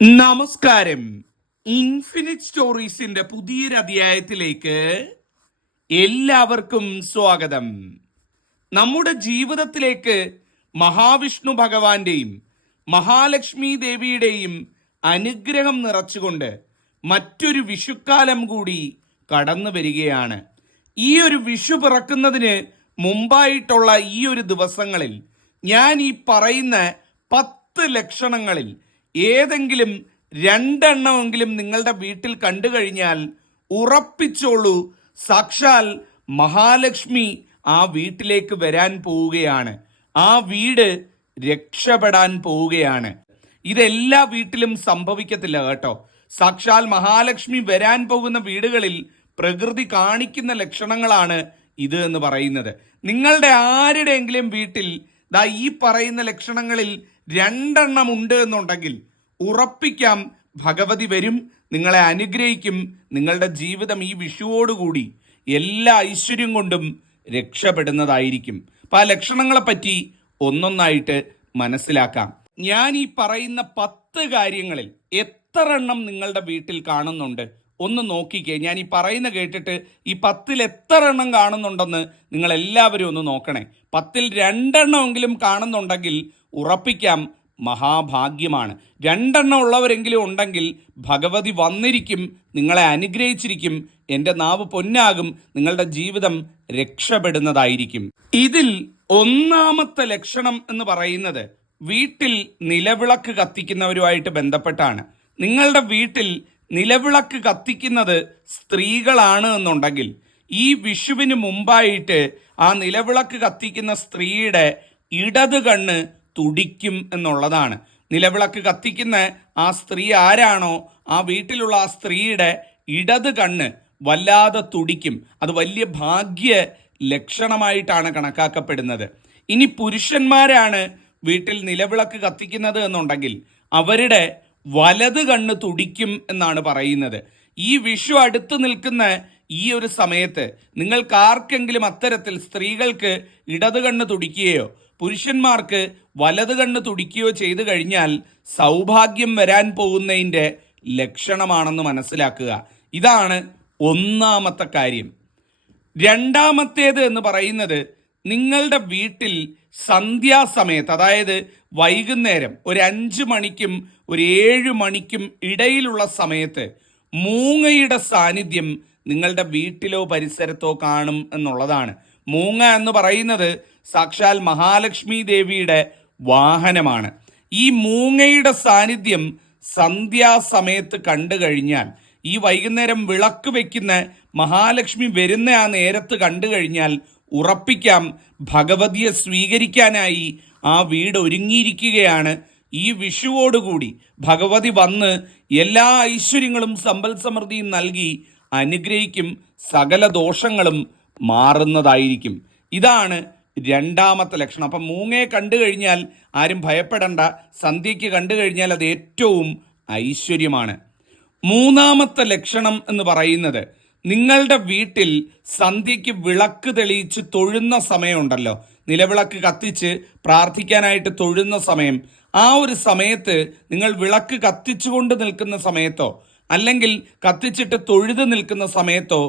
നമസ്കാരം. ഇൻഫിനിറ്റ് സ്റ്റോറീസിന്റെ പുതിയൊരു അധ്യായത്തിലേക്ക് എല്ലാവർക്കും സ്വാഗതം. നമ്മുടെ ജീവിതത്തിലേക്ക് മഹാവിഷ്ണു ഭഗവാന്റെയും മഹാലക്ഷ്മി ദേവിയുടെയും അനുഗ്രഹം നിറച്ചുകൊണ്ട് മറ്റൊരു വിഷുക്കാലം കൂടി കടന്നു വരികയാണ്. ഈ ഒരു വിഷു പിറക്കുന്നതിന് മുമ്പായിട്ടുള്ള ഈ ഒരു ദിവസങ്ങളിൽ ഞാൻ ഈ പറയുന്ന 10 ലക്ഷണങ്ങളിൽ ഏതെങ്കിലും 2 എണ്ണമെങ്കിലും നിങ്ങളുടെ വീട്ടിൽ കണ്ടു കഴിഞ്ഞാൽ ഉറപ്പിച്ചോളൂ, സാക്ഷാൽ മഹാലക്ഷ്മി ആ വീട്ടിലേക്ക് വരാൻ പോവുകയാണ്. ആ വീട് രക്ഷപ്പെടാൻ പോവുകയാണ്. ഇതെല്ലാ വീട്ടിലും സംഭവിക്കത്തില്ല കേട്ടോ. സാക്ഷാൽ മഹാലക്ഷ്മി വരാൻ പോകുന്ന വീടുകളിൽ പ്രകൃതി കാണിക്കുന്ന ലക്ഷണങ്ങളാണ് ഇത് എന്ന് പറയുന്നത്. നിങ്ങളുടെ ആരുടെയെങ്കിലും വീട്ടിൽ ഈ പറയുന്ന ലക്ഷണങ്ങളിൽ 2 എണ്ണം ഉണ്ട് എന്നുണ്ടെങ്കിൽ ഉറപ്പിക്കാം, ഭഗവതി വരും, നിങ്ങളെ അനുഗ്രഹിക്കും. നിങ്ങളുടെ ജീവിതം ഈ വിഷുവോടുകൂടി എല്ലാ ഐശ്വര്യം കൊണ്ടും രക്ഷപ്പെടുന്നതായിരിക്കും. അപ്പൊ ആ ലക്ഷണങ്ങളെ പറ്റി ഒന്നൊന്നായിട്ട് മനസ്സിലാക്കാം. ഞാൻ ഈ പറയുന്ന 10 കാര്യങ്ങളിൽ എത്ര എണ്ണം നിങ്ങളുടെ വീട്ടിൽ കാണുന്നുണ്ട് ഒന്ന് നോക്കിക്കേ. ഞാൻ ഈ പറയുന്ന കേട്ടിട്ട് ഈ 10ൽ എത്ര എണ്ണം കാണുന്നുണ്ടെന്ന് നിങ്ങൾ എല്ലാവരും ഒന്ന് നോക്കണേ. 10ൽ 2 എണ്ണമെങ്കിലും കാണുന്നുണ്ടെങ്കിൽ ഉറപ്പിക്കാം, മഹാഭാഗ്യമാണ്. 2 എണ്ണം ഉള്ളവരെങ്കിലും ഉണ്ടെങ്കിൽ ഭഗവതി വന്നിരിക്കും, നിങ്ങളെ അനുഗ്രഹിച്ചിരിക്കും. എൻ്റെ നാവ് പൊന്നാകും, നിങ്ങളുടെ ജീവിതം രക്ഷപ്പെടുന്നതായിരിക്കും. ഇതിൽ ഒന്നാമത്തെ ലക്ഷണം എന്ന് പറയുന്നത് വീട്ടിൽ നിലവിളക്ക് കത്തിക്കുന്നവരുമായിട്ട് ബന്ധപ്പെട്ടാണ്. നിങ്ങളുടെ വീട്ടിൽ നിലവിളക്ക് കത്തിക്കുന്നത് സ്ത്രീകളാണ് എന്നുണ്ടെങ്കിൽ ഈ വിഷുവിന് മുമ്പായിട്ട് ആ നിലവിളക്ക് കത്തിക്കുന്ന സ്ത്രീയുടെ ഇടത് കണ്ണ് തുടിക്കും എന്നുള്ളതാണ്. നിലവിളക്ക് കത്തിക്കുന്ന ആ സ്ത്രീ ആരാണോ ആ വീട്ടിലുള്ള ആ സ്ത്രീയുടെ ഇടത് കണ്ണ് വല്ലാതെ തുടിക്കും. അത് വലിയ ഭാഗ്യ ലക്ഷണമായിട്ടാണ് കണക്കാക്കപ്പെടുന്നത്. ഇനി പുരുഷന്മാരാണ് വീട്ടിൽ നിലവിളക്ക് കത്തിക്കുന്നത് എന്നുണ്ടെങ്കിൽ അവരുടെ വലത് കണ്ണ് തുടിക്കും എന്നാണ് പറയുന്നത്. ഈ വിഷു അടുത്ത് നിൽക്കുന്ന ഈ ഒരു സമയത്ത് നിങ്ങൾക്ക് ആർക്കെങ്കിലും അത്തരത്തിൽ സ്ത്രീകൾക്ക് ഇടത് കണ്ണ് തുടിക്കുകയോ പുരുഷന്മാർക്ക് വലത് കണ്ണ് തുടിക്കുകയോ ചെയ്തു കഴിഞ്ഞാൽ സൗഭാഗ്യം വരാൻ പോകുന്നതിൻ്റെ ലക്ഷണമാണെന്ന് മനസ്സിലാക്കുക. ഇതാണ് ഒന്നാമത്തെ കാര്യം. രണ്ടാമത്തേത് എന്ന് പറയുന്നത് നിങ്ങളുടെ വീട്ടിൽ സന്ധ്യാസമയത്ത്, അതായത് വൈകുന്നേരം ഒരു 5 മണിക്കും ഒരു 7 മണിക്കും ഇടയിലുള്ള സമയത്ത് മൂങ്ങയുടെ സാന്നിധ്യം നിങ്ങളുടെ വീട്ടിലോ പരിസരത്തോ കാണും എന്നുള്ളതാണ്. മൂങ്ങ എന്ന് പറയുന്നത് സാക്ഷാൽ മഹാലക്ഷ്മി ദേവിയുടെ വാഹനമാണ്. ഈ മൂങ്ങയുടെ സാന്നിധ്യം സന്ധ്യാസമയത്ത് കണ്ടു കഴിഞ്ഞാൽ, ഈ വൈകുന്നേരം വിളക്ക് വെക്കുന്ന മഹാലക്ഷ്മി വരുന്ന ആ നേരത്ത് കണ്ടു കഴിഞ്ഞാൽ ഉറപ്പിക്കാം, ഭഗവതിയെ സ്വീകരിക്കാനായി ആ വീട് ഒരുങ്ങിയിരിക്കുകയാണ്. ഈ വിഷുവോടുകൂടി ഭഗവതി വന്ന് എല്ലാ ഐശ്വര്യങ്ങളും സമ്പൽ സമൃദ്ധിയും നൽകി അനുഗ്രഹിക്കും. സകല ദോഷങ്ങളും മാറുന്നതായിരിക്കും. ഇതാണ് രണ്ടാമത്തെ ലക്ഷണം. അപ്പം മൂങ്ങയെ കണ്ടു കഴിഞ്ഞാൽ ആരും ഭയപ്പെടണ്ട. സന്ധ്യയ്ക്ക് കണ്ടു കഴിഞ്ഞാൽ അത് ഏറ്റവും ഐശ്വര്യമാണ്. മൂന്നാമത്തെ ലക്ഷണം എന്ന് പറയുന്നത് നിങ്ങളുടെ വീട്ടിൽ സന്ധ്യയ്ക്ക് വിളക്ക് തെളിയിച്ച് തൊഴുന്ന സമയമുണ്ടല്ലോ, നിലവിളക്ക് കത്തിച്ച് പ്രാർത്ഥിക്കാനായിട്ട് തൊഴുന്ന സമയം. ആ ഒരു സമയത്ത് നിങ്ങൾ വിളക്ക് കത്തിച്ചുകൊണ്ട് നിൽക്കുന്ന സമയത്തോ അല്ലെങ്കിൽ കത്തിച്ചിട്ട് തൊഴുത് നിൽക്കുന്ന സമയത്തോ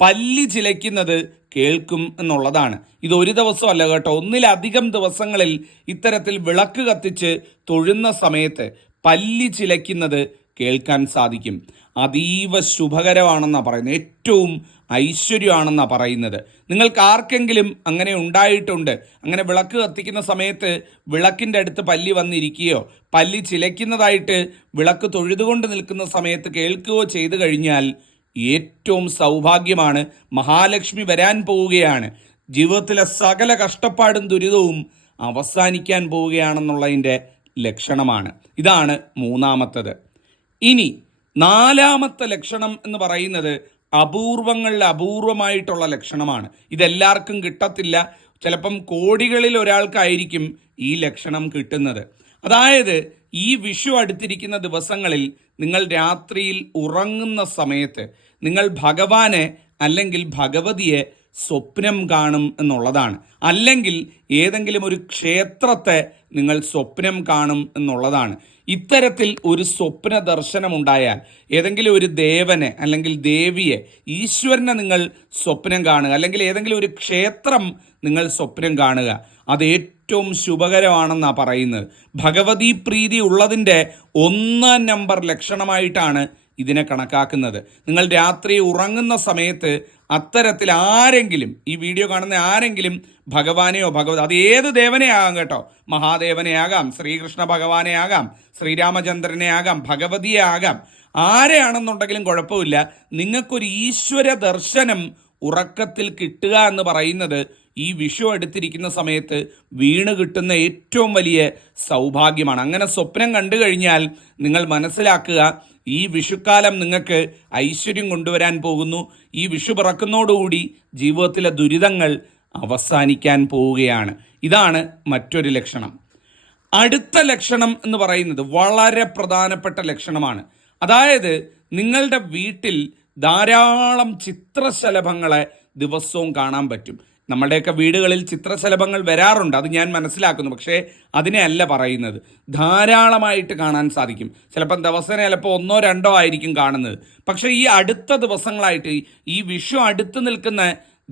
പല്ലി ചിലയ്ക്കുന്നത് കേൾക്കും എന്നുള്ളതാണ്. ഇത് ഒരു ദിവസമല്ല കേട്ടോ, ഒന്നിലധികം ദിവസങ്ങളിൽ ഇത്തരത്തിൽ വിളക്ക് കത്തിച്ച് തൊഴുന്ന സമയത്ത് പല്ലി ചിലയ്ക്കുന്നത് കേൾക്കാൻ സാധിക്കും. അതീവ ശുഭകരമാണെന്നാണ് പറയുന്നത്, ഏറ്റവും ഐശ്വര്യമാണെന്നാണ് പറയുന്നത്. നിങ്ങൾക്ക് ആർക്കെങ്കിലും അങ്ങനെ ഉണ്ടായിട്ടുണ്ട്, അങ്ങനെ വിളക്ക് കത്തിക്കുന്ന സമയത്ത് വിളക്കിൻ്റെ അടുത്ത് പല്ലി വന്നിരിക്കുകയോ പല്ലി ചിലയ്ക്കുന്നതായിട്ട് വിളക്ക് തൊഴുതുകൊണ്ട് നിൽക്കുന്ന സമയത്ത് കേൾക്കുകയോ ചെയ്തു കഴിഞ്ഞാൽ ഏറ്റവും സൗഭാഗ്യമാണ്. മഹാലക്ഷ്മി വരാൻ പോവുകയാണ്. ജീവിതത്തിലെ സകല കഷ്ടപ്പാടും ദുരിതവും അവസാനിക്കാൻ പോവുകയാണെന്നുള്ളതിൻ്റെ ലക്ഷണമാണ്. ഇതാണ് മൂന്നാമത്തത്. ഇനി നാലാമത്തെ ലക്ഷണം എന്ന് പറയുന്നത് അപൂർവങ്ങളിൽ അപൂർവമായിട്ടുള്ള ലക്ഷണമാണ്. ഇതെല്ലാവർക്കും കിട്ടത്തില്ല. ചിലപ്പം കോടികളിൽ ഒരാൾക്കായിരിക്കും ഈ ലക്ഷണം കിട്ടുന്നത്. അതായത് ഈ വിഷു അടുത്തിരിക്കുന്ന ദിവസങ്ങളിൽ നിങ്ങൾ രാത്രിയിൽ ഉറങ്ങുന്ന സമയത്ത് നിങ്ങൾ ഭഗവാനെ അല്ലെങ്കിൽ ഭഗവതിയെ സ്വപ്നം കാണും എന്നുള്ളതാണ്. അല്ലെങ്കിൽ ഏതെങ്കിലും ഒരു ക്ഷേത്രത്തെ നിങ്ങൾ സ്വപ്നം കാണും എന്നുള്ളതാണ്. ഇത്തരത്തിൽ ഒരു സ്വപ്ന ദർശനമുണ്ടായാൽ ഏതെങ്കിലും ഒരു ദേവനെ അല്ലെങ്കിൽ ദേവിയെ, ഈശ്വരനെ നിങ്ങൾ സ്വപ്നം കാണുക, അല്ലെങ്കിൽ ഏതെങ്കിലും ഒരു ക്ഷേത്രം നിങ്ങൾ സ്വപ്നം കാണുക, അത് ഏറ്റവും ശുഭകരമാണെന്നാണ് പറയുന്നത്. ഭഗവതി പ്രീതി ഉള്ളതിൻ്റെ 1 നമ്പർ ലക്ഷണമായിട്ടാണ് ഇതിനെ കണക്കാക്കുന്നത്. നിങ്ങൾ രാത്രി ഉറങ്ങുന്ന സമയത്ത് അത്തരത്തിൽ ആരെങ്കിലും, ഈ വീഡിയോ കാണുന്ന ആരെങ്കിലും ഭഗവാനെയോ അത് ഏത് ദേവനെ ആകാം കേട്ടോ, മഹാദേവനെ ആകാം, ശ്രീകൃഷ്ണ ഭഗവാനെ ആകാം, ശ്രീരാമചന്ദ്രനെ ആകാം, ഭഗവതിയെ ആകാം, ആരെയാണെന്നുണ്ടെങ്കിലും കുഴപ്പമില്ല, നിങ്ങൾക്കൊരു ഈശ്വര ദർശനം ഉറക്കത്തിൽ കിട്ടുക എന്ന് പറയുന്നത് ഈ വിഷു അടുത്തിരിക്കുന്ന സമയത്ത് വീണ് കിട്ടുന്ന ഏറ്റവും വലിയ സൗഭാഗ്യമാണ്. അങ്ങനെ സ്വപ്നം കണ്ടു കഴിഞ്ഞാൽ നിങ്ങൾ മനസ്സിലാക്കുക, ഈ വിഷുക്കാലം നിങ്ങൾക്ക് ഐശ്വര്യം കൊണ്ടുവരാൻ പോകുന്നു. ഈ വിഷു പിറക്കുന്നതോടുകൂടി ജീവിതത്തിലെ ദുരിതങ്ങൾ അവസാനിക്കാൻ പോവുകയാണ്. ഇതാണ് മറ്റൊരു ലക്ഷണം. അടുത്ത ലക്ഷണം എന്ന് പറയുന്നത് വളരെ പ്രധാനപ്പെട്ട ലക്ഷണമാണ്. അതായത് നിങ്ങളുടെ വീട്ടിൽ ധാരാളം ചിത്രശലഭങ്ങളെ ദിവസവും കാണാൻ പറ്റും. നമ്മുടെയൊക്കെ വീടുകളിൽ ചിത്രശലഭങ്ങൾ വരാറുണ്ട്, അത് ഞാൻ മനസ്സിലാക്കുന്നു. പക്ഷേ അതിനെ അല്ല പറയുന്നത്, ധാരാളമായിട്ട് കാണാൻ സാധിക്കും. ചിലപ്പം ദിവസേന ചിലപ്പോൾ 1 or 2 ആയിരിക്കും കാണുന്നത്. പക്ഷേ ഈ അടുത്ത ദിവസങ്ങളായിട്ട്, ഈ വിഷു അടുത്ത് നിൽക്കുന്ന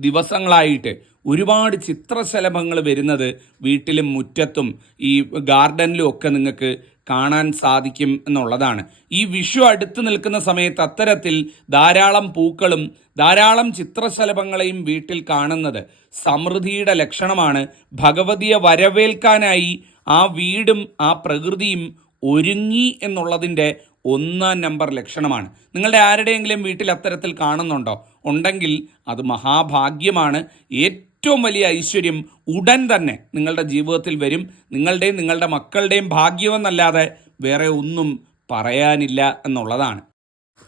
ദിവസങ്ങളായിട്ട് ഒരുപാട് ചിത്രശലഭങ്ങൾ വരുന്നത് വീട്ടിലും മുറ്റത്തും ഈ ഗാർഡനിലും ഒക്കെ നിങ്ങൾക്ക് കാണാൻ സാധിക്കും എന്നുള്ളതാണ്. ഈ വിഷു അടുത്ത് നിൽക്കുന്ന സമയത്ത് അത്തരത്തിൽ ധാരാളം പൂക്കളും ധാരാളം ചിത്രശലഭങ്ങളെയും വീട്ടിൽ കാണുന്നത് സമൃദ്ധിയുടെ ലക്ഷണമാണ്. ഭഗവതിയെ വരവേൽക്കാനായി ആ വീടും ആ പ്രകൃതിയും ഒരുങ്ങി എന്നുള്ളതിൻ്റെ 1 നമ്പർ ലക്ഷണമാണ്. നിങ്ങളുടെ ആരുടെയെങ്കിലും വീട്ടിൽ അത്തരത്തിൽ കാണുന്നുണ്ടോ? ഉണ്ടെങ്കിൽ അത് മഹാഭാഗ്യമാണ്. ഏറ്റവും വലിയ ഐശ്വര്യം ഉടൻ തന്നെ നിങ്ങളുടെ ജീവിതത്തിൽ വരും. നിങ്ങളുടെയും നിങ്ങളുടെ മക്കളുടെയും ഭാഗ്യമെന്നല്ലാതെ വേറെ ഒന്നും പറയാനില്ല എന്നുള്ളതാണ്.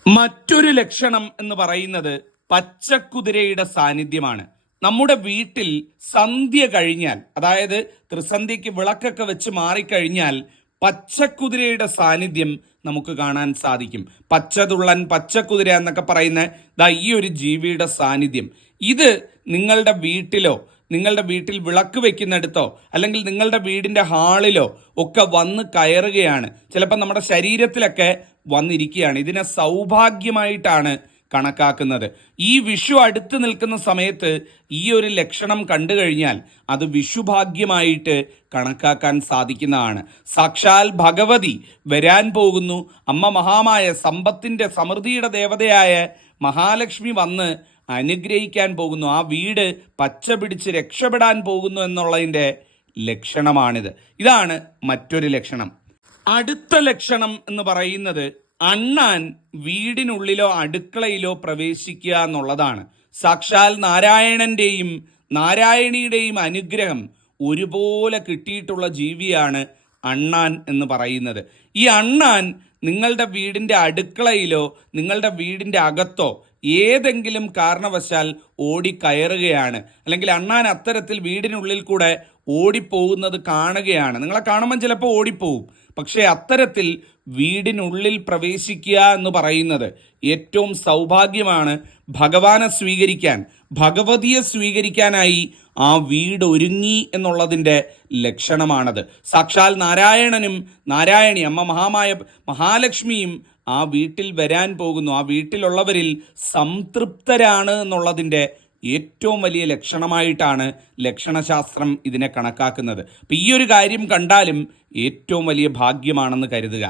മറ്റൊരു ലക്ഷണം എന്ന് പറയുന്നത് പച്ചക്കുതിരയുടെ സാന്നിധ്യമാണ്. നമ്മുടെ വീട്ടിൽ സന്ധ്യ കഴിഞ്ഞാൽ, അതായത് ത്രിസന്ധ്യയ്ക്ക് വിളക്കൊക്കെ വെച്ച് മാറിക്കഴിഞ്ഞാൽ പച്ചക്കുതിരയുടെ സാന്നിധ്യം നമുക്ക് കാണാൻ സാധിക്കും. പച്ചതുള്ളൻ, പച്ചക്കുതിര എന്നൊക്കെ പറയുന്ന ഈ ഒരു ജീവിയുടെ സാന്നിധ്യം, ഇത് നിങ്ങളുടെ വീട്ടിലോ നിങ്ങളുടെ വീട്ടിൽ വിളക്ക് വെക്കുന്നിടത്തോ അല്ലെങ്കിൽ നിങ്ങളുടെ വീടിൻ്റെ ഹാളിലോ ഒക്കെ വന്ന് കയറുകയാണ്. ചിലപ്പോൾ നമ്മുടെ ശരീരത്തിലൊക്കെ വന്നിരിക്കുകയാണ്. ഇതിനെ സൗഭാഗ്യമായിട്ടാണ് കണക്കാക്കുന്നത്. ഈ വിഷു അടുത്ത് നിൽക്കുന്ന സമയത്ത് ഈ ഒരു ലക്ഷണം കണ്ടു കഴിഞ്ഞാൽ അത് വിഷുഭാഗ്യമായിട്ട് കണക്കാക്കാൻ സാധിക്കുന്നതാണ്. സാക്ഷാൽ ഭഗവതി വരാൻ പോകുന്നു. അമ്മ മഹാമായ സമ്പത്തിൻ്റെ സമൃദ്ധിയുടെ ദേവതയായ മഹാലക്ഷ്മി വന്ന് അനുഗ്രഹിക്കാൻ പോകുന്നു. ആ വീട് പച്ച പിടിച്ച് രക്ഷപ്പെടാൻ പോകുന്നു എന്നുള്ളതിൻ്റെ ലക്ഷണമാണിത്. ഇതാണ് മറ്റൊരു ലക്ഷണം. അടുത്ത ലക്ഷണം എന്ന് പറയുന്നത് അണ്ണാൻ വീടിനുള്ളിലോ അടുക്കളയിലോ പ്രവേശിക്കുക എന്നുള്ളതാണ്. സാക്ഷാൽ നാരായണന്റെയും നാരായണിയുടെയും അനുഗ്രഹം ഒരുപോലെ കിട്ടിയിട്ടുള്ള ജീവിയാണ് അണ്ണാൻ എന്ന് പറയുന്നത്. ഈ അണ്ണാൻ നിങ്ങളുടെ വീടിൻ്റെ അടുക്കളയിലോ നിങ്ങളുടെ വീടിൻ്റെ അകത്തോ ഏതെങ്കിലും കാരണവശാൽ ഓടിക്കയറുകയാണ്, അല്ലെങ്കിൽ അണ്ണാൻ അത്തരത്തിൽ വീടിനുള്ളിൽ കൂടെ ഓടിപ്പോകുന്നത് കാണുകയാണ്. നിങ്ങളെ കാണുമ്പോൾ ചിലപ്പോൾ ഓടിപ്പോവും. പക്ഷേ അത്തരത്തിൽ വീടിനുള്ളിൽ പ്രവേശിക്കുക എന്ന് പറയുന്നത് ഏറ്റവും സൗഭാഗ്യമാണ്. ഭഗവാനെ സ്വീകരിക്കാൻ, ഭഗവതിയെ സ്വീകരിക്കാനായി ആ വീട് ഒരുങ്ങി എന്നുള്ളതിൻ്റെ ലക്ഷണമാണത്. സാക്ഷാൽ നാരായണനും നാരായണി അമ്മ മഹാമായ മഹാലക്ഷ്മിയും ആ വീട്ടിൽ വരാൻ പോകുന്നു. ആ വീട്ടിലുള്ളവരിൽ സംതൃപ്തരാണ് എന്നുള്ളതിൻ്റെ ഏറ്റവും വലിയ ലക്ഷണമായിട്ടാണ് ലക്ഷണശാസ്ത്രം ഇതിനെ കണക്കാക്കുന്നത്. അപ്പം ഈ ഒരു കാര്യം കണ്ടാലും ഏറ്റവും വലിയ ഭാഗ്യമാണെന്ന് കരുതുക.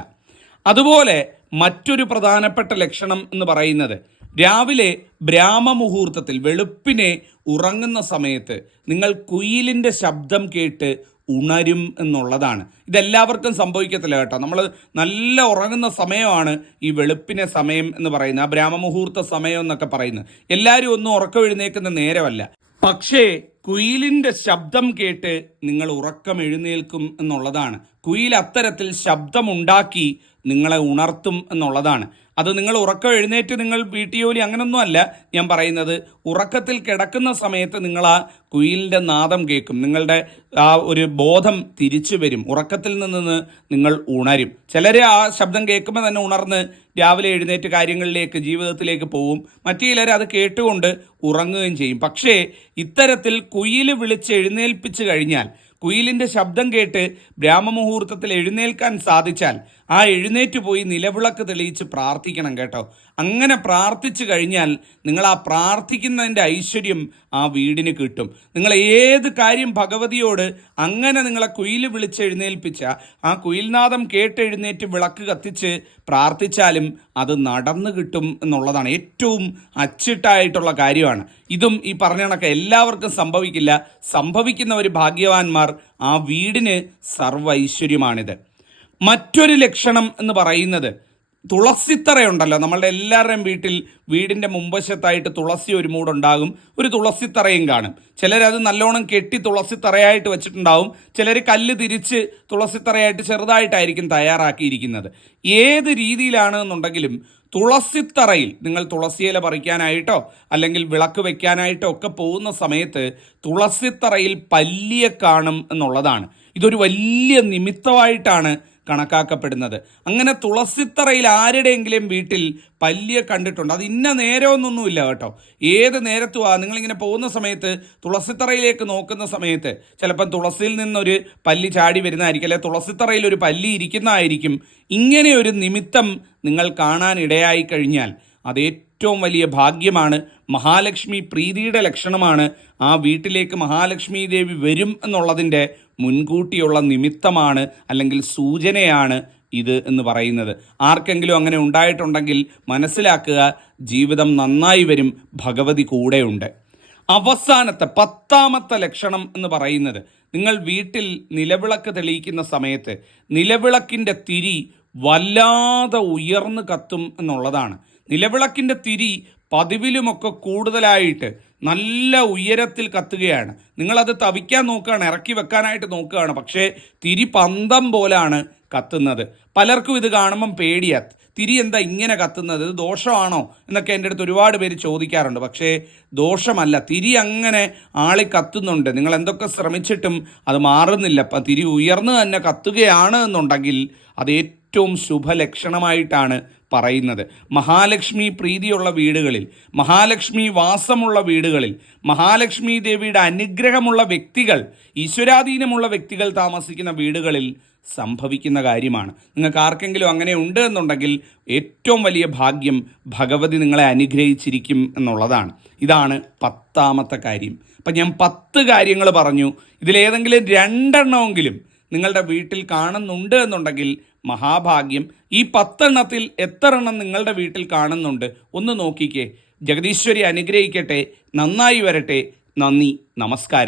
അതുപോലെ മറ്റൊരു പ്രധാനപ്പെട്ട ലക്ഷണം എന്ന് പറയുന്നത് രാവിലെ ബ്രാഹ്മമുഹൂർത്തത്തിൽ വെളുപ്പിനെ ഉറങ്ങുന്ന സമയത്ത് നിങ്ങൾ കുയിലിൻ്റെ ശബ്ദം കേട്ട് ഉണരും എന്നുള്ളതാണ്. ഇതെല്ലാവർക്കും സംഭവിക്കത്തില്ല കേട്ടോ. നമ്മൾ നല്ല ഉറങ്ങുന്ന സമയമാണ് ഈ വെളുപ്പിനെ സമയം എന്ന് പറയുന്നത്, ആ ബ്രാഹ്മമുഹൂർത്ത സമയം എന്നൊക്കെ പറയുന്നത്. എല്ലാവരും ഒന്നും ഉറക്കം എഴുന്നേൽക്കുന്ന നേരമല്ല. പക്ഷേ കുയിലിൻ്റെ ശബ്ദം കേട്ട് നിങ്ങൾ ഉറക്കം എഴുന്നേൽക്കും എന്നുള്ളതാണ്. കുയിൽ അത്തരത്തിൽ ശബ്ദമുണ്ടാക്കി നിങ്ങളെ ഉണർത്തും എന്നുള്ളതാണ്. അത് നിങ്ങൾ ഉറക്കം എഴുന്നേറ്റ് നിങ്ങൾ വീട്ടുജോലി അങ്ങനൊന്നും അല്ല ഞാൻ പറയുന്നത്. ഉറക്കത്തിൽ കിടക്കുന്ന സമയത്ത് നിങ്ങൾ ആ കുയിലിൻ്റെ നാദം കേൾക്കും. നിങ്ങളുടെ ആ ഒരു ബോധം തിരിച്ചു വരും. ഉറക്കത്തിൽ നിന്ന് നിങ്ങൾ ഉണരും. ചിലർ ആ ശബ്ദം കേൾക്കുമ്പോൾ തന്നെ ഉണർന്ന് രാവിലെ എഴുന്നേറ്റ് കാര്യങ്ങളിലേക്ക്, ജീവിതത്തിലേക്ക് പോവും. മറ്റു ചിലർ അത് കേട്ടുകൊണ്ട് ഉറങ്ങുകയും ചെയ്യും. പക്ഷേ ഇത്തരത്തിൽ കുയിൽ വിളിച്ച് എഴുന്നേൽപ്പിച്ച് കഴിഞ്ഞാൽ, കുയിലിൻ്റെ ശബ്ദം കേട്ട് ബ്രാഹ്മമുഹൂർത്തത്തിൽ എഴുന്നേൽക്കാൻ സാധിച്ചാൽ ആ എഴുന്നേറ്റ് പോയി നിലവിളക്ക് തെളിയിച്ച് പ്രാർത്ഥിക്കണം കേട്ടോ. അങ്ങനെ പ്രാർത്ഥിച്ചു കഴിഞ്ഞാൽ നിങ്ങൾ ആ പ്രാർത്ഥിക്കുന്നതിൻ്റെ ഐശ്വര്യം ആ വീടിന് കിട്ടും. നിങ്ങൾ ഏത് കാര്യം ഭഗവതിയോട് അങ്ങനെ നിങ്ങളെ കുയിൽ വിളിച്ചെഴുന്നേൽപ്പിച്ച ആ കുയിൽനാദം കേട്ടെഴുന്നേറ്റ് വിളക്ക് കത്തിച്ച് പ്രാർത്ഥിച്ചാലും അത് നടന്നു കിട്ടും എന്നുള്ളതാണ് ഏറ്റവും അച്ചിട്ടായിട്ടുള്ള കാര്യമാണ്. ഇതും ഈ പറഞ്ഞ കണക്ക് എല്ലാവർക്കും സംഭവിക്കില്ല. സംഭവിക്കുന്നവർ ഭാഗ്യവാന്മാർ. ആ വീടിന് സർവ്വ ഐശ്വര്യമാണിത്. മറ്റൊരു ലക്ഷണം എന്ന് പറയുന്നത് തുളസിത്തറയുണ്ടല്ലോ. നമ്മളുടെ എല്ലാവരുടെയും വീടിൻ്റെ മുമ്പശത്തായിട്ട് തുളസി ഒരു മൂടുണ്ടാകും, ഒരു തുളസിത്തറയും കാണും. ചിലരത് നല്ലോണം കെട്ടി തുളസിത്തറയായിട്ട് വെച്ചിട്ടുണ്ടാവും, ചിലർ കല്ല് തിരിച്ച് തുളസിത്തറയായിട്ട് ചെറുതായിട്ടായിരിക്കും തയ്യാറാക്കിയിരിക്കുന്നത്. ഏത് രീതിയിലാണ് എന്നുണ്ടെങ്കിലും തുളസിത്തറയിൽ നിങ്ങൾ തുളസിയില പറിക്കാനായിട്ടോ അല്ലെങ്കിൽ വിളക്ക് വെക്കാനായിട്ടോ ഒക്കെ പോകുന്ന സമയത്ത് തുളസിത്തറയിൽ പല്ലിയെ കാണും എന്നുള്ളതാണ്. ഇതൊരു വലിയ നിമിത്തമായിട്ടാണ് കണക്കാക്കപ്പെടുന്നത്. അങ്ങനെ തുളസിത്തറയിൽ ആരുടെയെങ്കിലും വീട്ടിൽ പല്ലിയെ കണ്ടിട്ടുണ്ട്. അത് ഇന്ന നേരമൊന്നൊന്നുമില്ല കേട്ടോ. ഏത് നേരത്തുവാ നിങ്ങളിങ്ങനെ പോകുന്ന സമയത്ത് തുളസിത്തറയിലേക്ക് നോക്കുന്ന സമയത്ത് ചിലപ്പം തുളസിയിൽ നിന്നൊരു പല്ലി ചാടി വരുന്നതായിരിക്കും, അല്ലെ തുളസിത്തറയിൽ ഒരു പല്ലി ഇരിക്കുന്നതായിരിക്കും. ഇങ്ങനെ ഒരു നിമിത്തം നിങ്ങൾ കാണാൻ ഇടയായി കഴിഞ്ഞാൽ അത് ഏറ്റവും വലിയ ഭാഗ്യമാണ്. മഹാലക്ഷ്മി പ്രീതിയുടെ ലക്ഷണമാണ്. ആ വീട്ടിലേക്ക് മഹാലക്ഷ്മി ദേവി വരും എന്നുള്ളതിൻ്റെ മുൻകൂട്ടിയുള്ള നിമിത്തമാണ് അല്ലെങ്കിൽ സൂചനയാണ് ഇത് എന്ന് പറയുന്നത്. ആർക്കെങ്കിലും അങ്ങനെ ഉണ്ടായിട്ടുണ്ടെങ്കിൽ മനസ്സിലാക്കുക, ജീവിതം നന്നായി വരും, ഭഗവതി കൂടെയുണ്ട്. അവസാനത്തെ 10ാമത്തെ ലക്ഷണം എന്ന് പറയുന്നത് നിങ്ങൾ വീട്ടിൽ നിലവിളക്ക് തെളിയിക്കുന്ന സമയത്ത് നിലവിളക്കിൻ്റെ തിരി വല്ലാതെ ഉയർന്നു കത്തും എന്നുള്ളതാണ്. നിലവിളക്കിൻ്റെ തിരി പതിവിലുമൊക്കെ കൂടുതലായിട്ട് നല്ല ഉയരത്തിൽ കത്തുകയാണ്. നിങ്ങളത് തവിക്കാൻ നോക്കുകയാണ്, ഇറക്കി വെക്കാനായിട്ട് നോക്കുകയാണ്, പക്ഷേ തിരി പന്തം പോലാണ് കത്തുന്നത്. പലർക്കും ഇത് കാണുമ്പം പേടിയാ, തിരി എന്താ ഇങ്ങനെ കത്തുന്നത്, ഇത് ദോഷമാണോ എന്നൊക്കെ എൻ്റെ അടുത്ത് ഒരുപാട് പേര് ചോദിക്കാറുണ്ട്. പക്ഷേ ദോഷമല്ല, തിരി അങ്ങനെ ആളി കത്തുന്നുണ്ട്. നിങ്ങൾ എന്തൊക്കെ ശ്രമിച്ചിട്ടും അത് മാറുന്നില്ല. അപ്പം തിരി ഉയർന്നു തന്നെ കത്തുകയാണ് എന്നുണ്ടെങ്കിൽ അത് ഏറ്റവും ശുഭലക്ഷണമായിട്ടാണ് പറയുന്നത്. മഹാലക്ഷ്മി പ്രീതിയുള്ള വീടുകളിൽ, മഹാലക്ഷ്മി വാസമുള്ള വീടുകളിൽ, മഹാലക്ഷ്മി ദേവിയുടെ അനുഗ്രഹമുള്ള വ്യക്തികൾ, ഈശ്വരാധീനമുള്ള വ്യക്തികൾ താമസിക്കുന്ന വീടുകളിൽ സംഭവിക്കുന്ന കാര്യമാണ്. നിങ്ങൾക്ക് ആർക്കെങ്കിലും അങ്ങനെ ഉണ്ട് എന്നുണ്ടെങ്കിൽ ഏറ്റവും വലിയ ഭാഗ്യം, ഭഗവതി നിങ്ങളെ അനുഗ്രഹിച്ചിരിക്കും എന്നുള്ളതാണ്. ഇതാണ് 10ാമത്തെ കാര്യം. അപ്പം ഞാൻ 10 കാര്യങ്ങൾ പറഞ്ഞു. ഇതിലേതെങ്കിലും 2 നിങ്ങളുടെ വീട്ടിൽ കാണുന്നുണ്ട് എന്നുണ്ടെങ്കിൽ മഹാഭാഗ്യം. ഈ 10 എത്ര എണ്ണം നിങ്ങളുടെ വീട്ടിൽ കാണുന്നുണ്ട് ഒന്ന് നോക്കിക്കേ. ജഗദീശ്വരി അനുഗ്രഹിക്കട്ടെ. നന്നായി വരട്ടെ. നന്ദി, നമസ്കാരം.